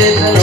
de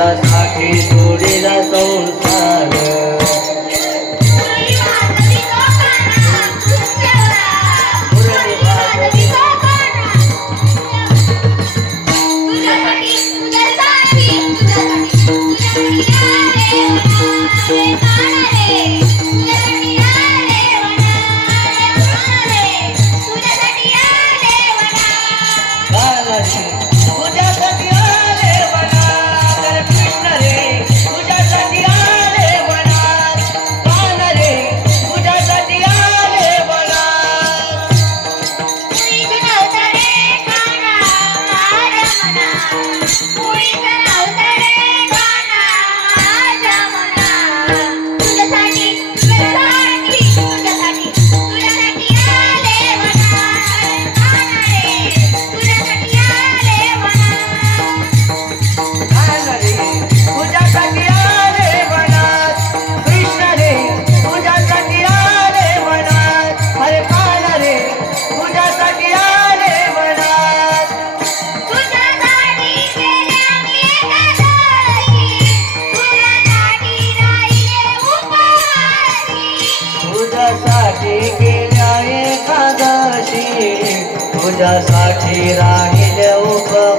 Radha থাকে তোরে রাধা गेल्या एकादशी तुझ्यासाठी राहिल्या उभा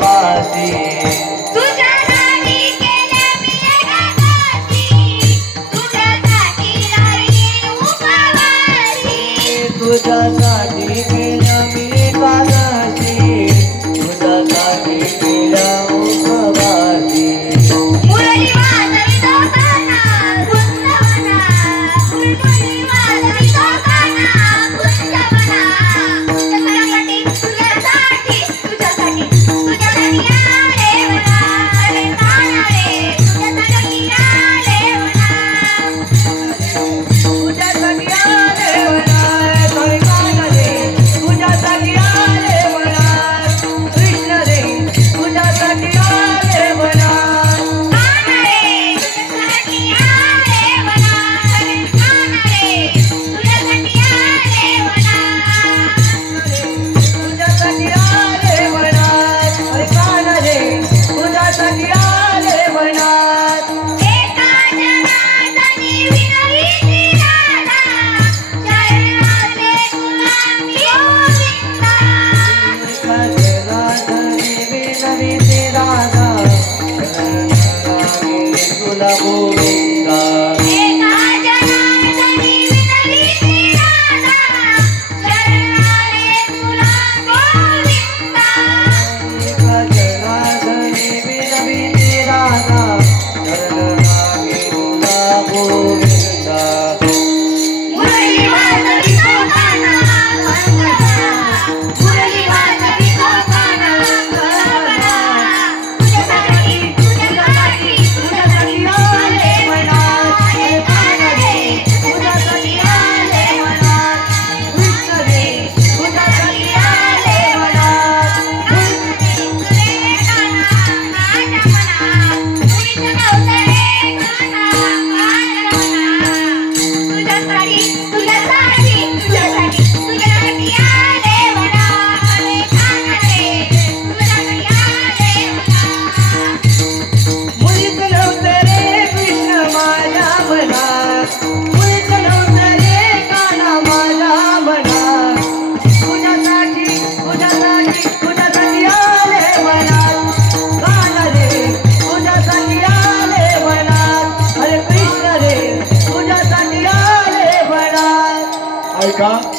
का